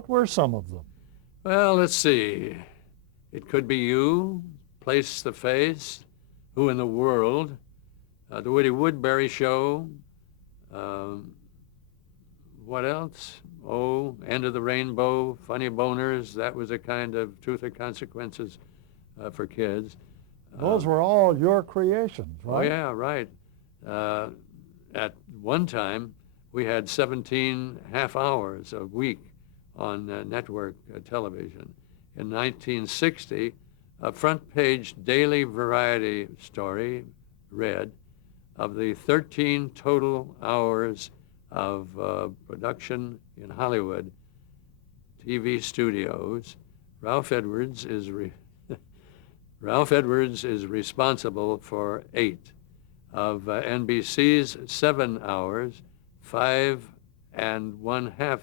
What were some of them? Well, let's see. It Could Be You, Place the Face, Who in the World, The Woody Woodbury Show, um, what else? Oh, End of the Rainbow, Funny Boners. That was a kind of Truth or Consequences for kids. Those were all your creations, Oh, right? yeah, right. Uh, at one time, we had 17 half hours a week on network television. In 1960, a front page daily variety story read of the 13 total hours of production in Hollywood TV studios. Ralph Edwards is Ralph Edwards is responsible for 8 of NBC's 7 hours. 5.5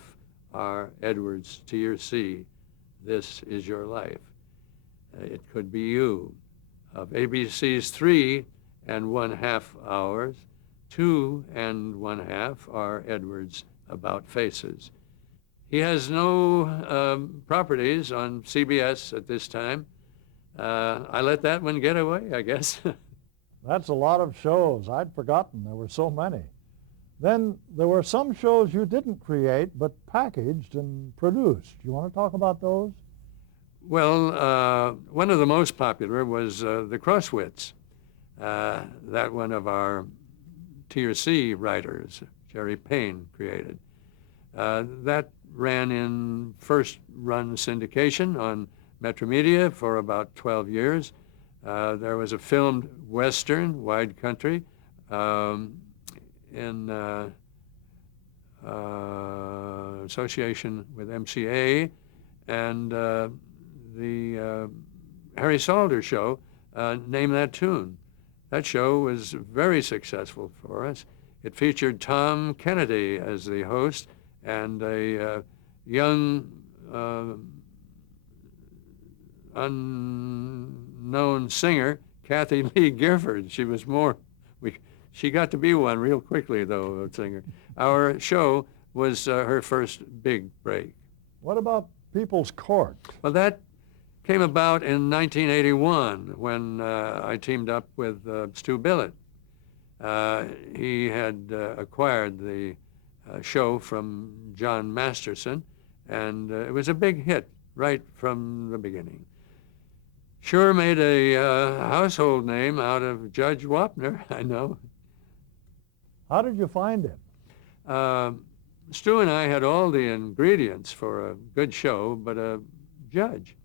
are Edwards to your C. This is Your Life. It Could Be You. Of ABC's 3.5 hours, 2.5 are Edwards About Faces. He has no properties on CBS at this time. I let that one get away, I guess. That's a lot of shows. I'd forgotten there were so many. Then there were some shows you didn't create but packaged and produced. You want to talk about those? Well, one of the most popular was The Crosswits. That one of our TRC writers, Jerry Payne, created. That ran in first-run syndication on Metromedia for about 12 years. There was a filmed Western, Wide Country, in association with MCA, and the Harry Salter show, Name That Tune. That show was very successful for us. It featured Tom Kennedy as the host and a young, unknown singer, Kathy Lee Gifford. She got to be one real quickly, though, a singer. Our show was her first big break. What about People's Court? Well, that came about in 1981 when I teamed up with Stu Billett. He had acquired the show from John Masterson, and it was a big hit right from the beginning. Sure made a household name out of Judge Wapner, I know. How did you find him? Stu and I had all the ingredients for a good show, but a judge.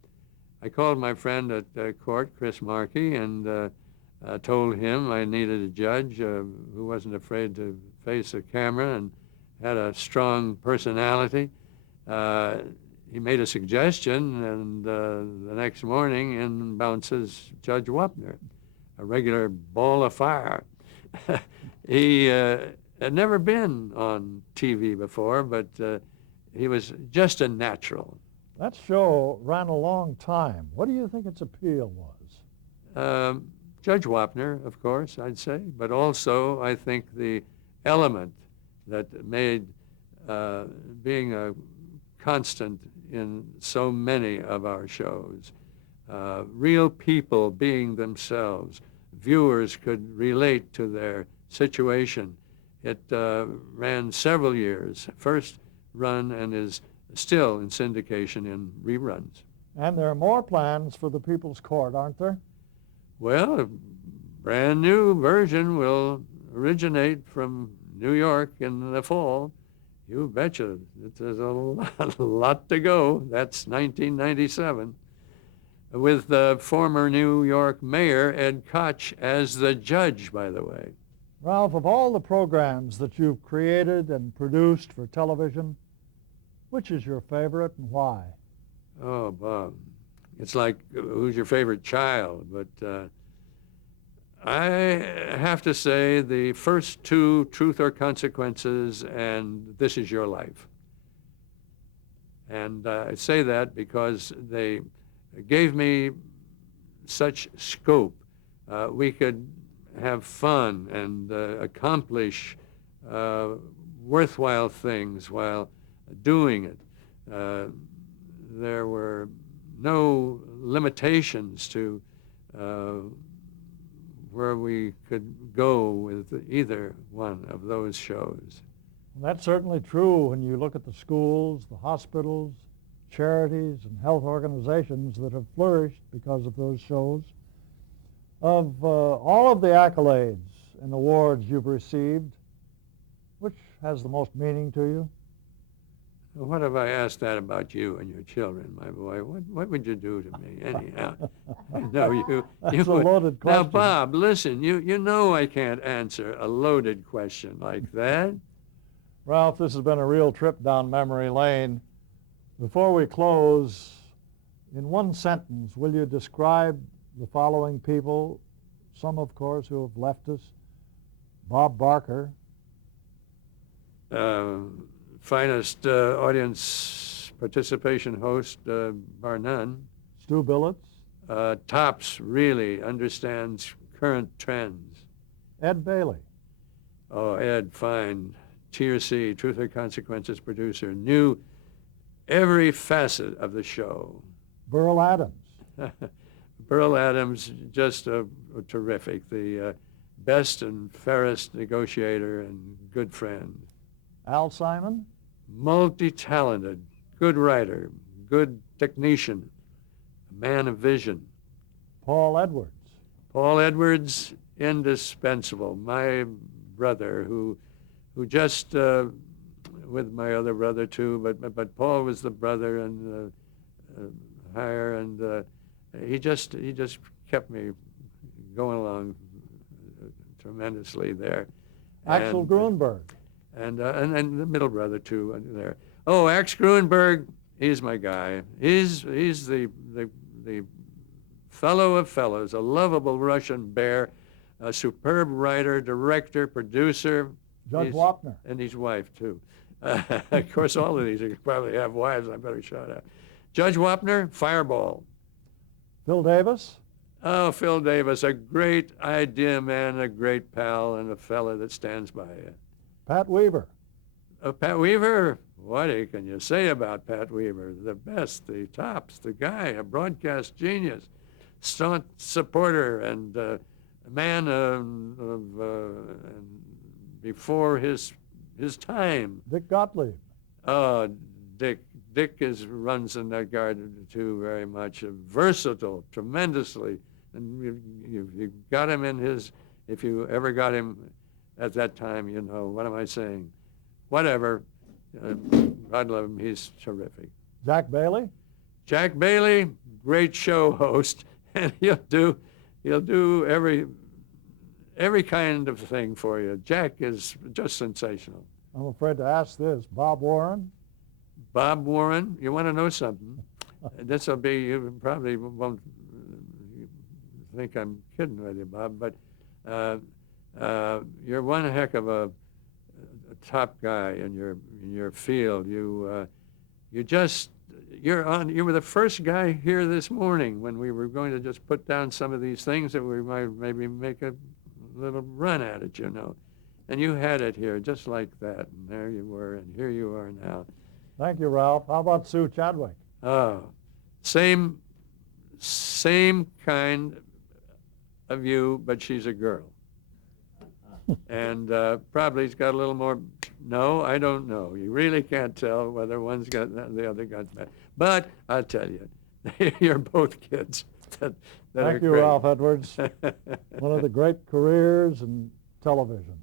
I called my friend at court, Chris Markey, and told him I needed a judge who wasn't afraid to face a camera and had a strong personality. He made a suggestion, and the next morning in bounces Judge Wapner, a regular ball of fire. He had never been on TV before, but he was just a natural. That show ran a long time. What do you think its appeal was? Judge Wapner, of course, I'd say, but also I think the element that made being a constant in so many of our shows, real people being themselves, viewers could relate to their situation. It ran several years, first run, and is still in syndication in reruns. And there are more plans for the People's Court, aren't there? Well, a brand new version will originate from New York in the fall. You betcha. There's a lot to go. That's 1997. With former New York Mayor Ed Koch as the judge, by the way. Ralph, of all the programs that you've created and produced for television, which is your favorite and why? Oh, Bob. It's like, who's your favorite child? But I have to say the first two, Truth or Consequences and This Is Your Life. And I say that because they gave me such scope. We could have fun and accomplish worthwhile things while doing it. there were no limitations to where we could go with either one of those shows. And that's certainly true when you look at the schools, the hospitals, charities, and health organizations that have flourished because of those shows. Of all of the accolades and awards you've received, which has the most meaning to you? What have I asked that about you and your children, my boy? What would you do to me anyhow? No, you. That's a loaded question. Now, Bob, listen. You know I can't answer a loaded question like that. Ralph, this has been a real trip down memory lane. Before we close, in one sentence, will you describe the following people, some, of course, who have left us? Bob Barker. Finest audience participation host, bar none. Stu Billets. Tops really understands current trends. Ed Bailey. Oh, Ed, fine. TRC, Truth or Consequences producer, knew every facet of the show. Burl Adams. Burl Adams, just a terrific, the best and fairest negotiator and good friend. Al Simon. Multi-talented, good writer, good technician, a man of vision. Paul Edwards. Paul Edwards, indispensable. My brother, who just, with my other brother too, but Paul was the brother and higher, and he just kept me going along tremendously there. Axel Grunberg. And the middle brother too there. Oh, Ax Grunberg, he's my guy. He's the fellow of fellows, a lovable Russian bear, a superb writer, director, producer. Judge Wapner. And his wife too. Of course, all of these probably have wives. I better shout out. Judge Wapner, Fireball. Phil Davis. Oh, Phil Davis, a great idea man, a great pal, and a fella that stands by you. Pat Weaver. Pat Weaver, what can you say about Pat Weaver? The best, the tops, the guy, a broadcast genius, staunch supporter, and a man before his time. Dick Gottlieb. Oh, Dick runs in that garden too very much. Versatile, tremendously, and you got him in his. If you ever got him at that time, you know, what am I saying? Whatever. God love him. He's terrific. Jack Bailey. Jack Bailey, great show host, and he'll do every kind of thing for you. Jack is just sensational. I'm afraid to ask this. Bob Warren. Bob Warren, you want to know something? This will be, you probably won't think I'm kidding with you, Bob, but you're one heck of a top guy in your field. You were the first guy here this morning when we were going to just put down some of these things that we might maybe make a little run at it, you know. And you had it here just like that, and there you were, and here you are now. Thank you, Ralph. How about Sue Chadwick? Oh, same kind of you, but she's a girl. And probably has got a little more, no, I don't know. You really can't tell whether one's got the other got better. But I'll tell you, you're both kids that Thank are you, great. Ralph Edwards. One of the great careers in television.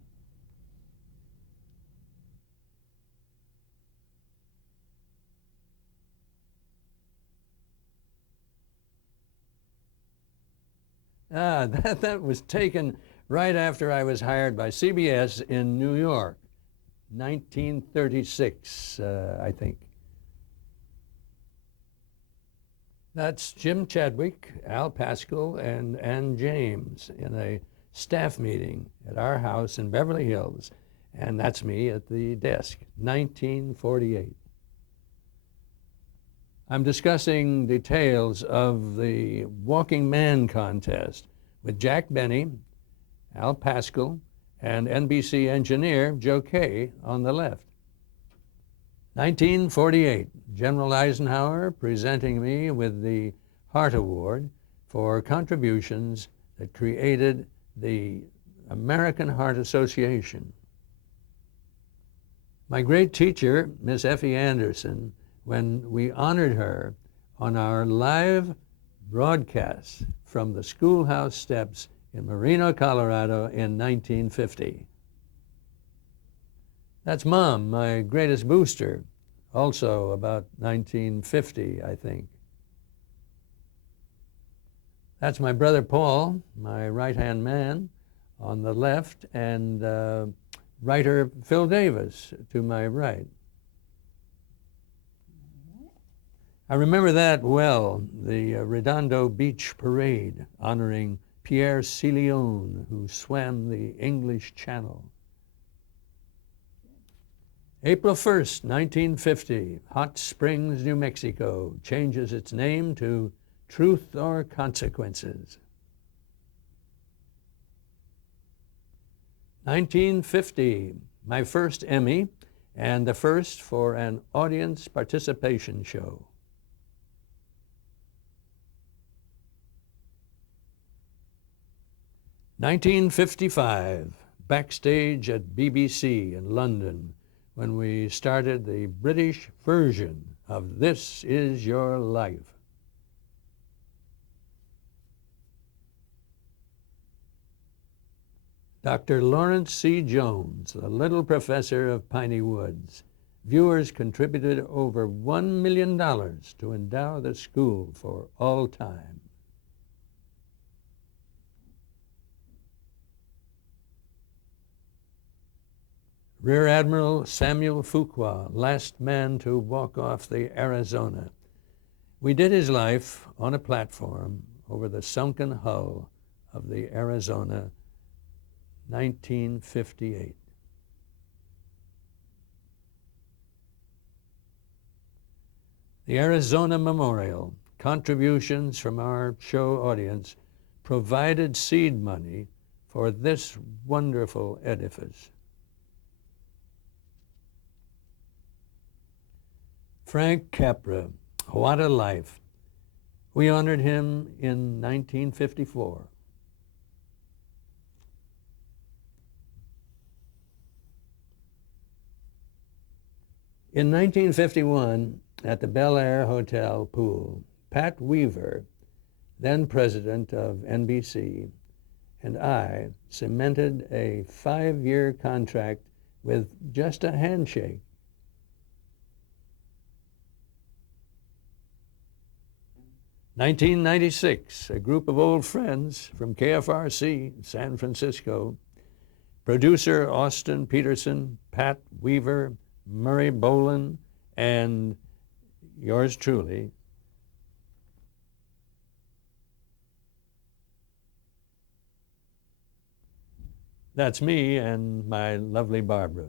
That was taken right after I was hired by CBS in New York, 1936, I think. That's Jim Chadwick, Al Pascal, and Ann James in a staff meeting at our house in Beverly Hills, and that's me at the desk, 1948. I'm discussing details of the Walking Man contest with Jack Benny, Al Pascal, and NBC engineer Joe Kay on the left. 1948, General Eisenhower presenting me with the Hart Award for contributions that created the American Heart Association. My great teacher, Miss Effie Anderson, when we honored her on our live broadcast from the schoolhouse steps in Marino, Colorado in 1950. That's Mom, my greatest booster, also about 1950, I think. That's my brother Paul, my right-hand man on the left, and writer Phil Davis to my right. I remember that well, the Redondo Beach Parade honoring Pierre Cilion, who swam the English Channel. April 1st, 1950, Hot Springs, New Mexico changes its name to Truth or Consequences. 1950, my first Emmy and the first for an audience participation show. 1955, backstage at BBC in London when we started the British version of This Is Your Life. Dr. Lawrence C. Jones, the little professor of Piney Woods. Viewers contributed over $1 million to endow the school for all time. Rear Admiral Samuel Fuqua, last man to walk off the Arizona. We did his life on a platform over the sunken hull of the Arizona, 1958. The Arizona Memorial, contributions from our show audience, provided seed money for this wonderful edifice. Frank Capra, what a life. We honored him in 1954. In 1951, at the Bel Air Hotel pool, Pat Weaver, then president of NBC, and I cemented a 5-year contract with just a handshake. In 1996, a group of old friends from KFRC, San Francisco, producer Austin Peterson, Pat Weaver, Murray Boland, and yours truly, that's me and my lovely Barbara.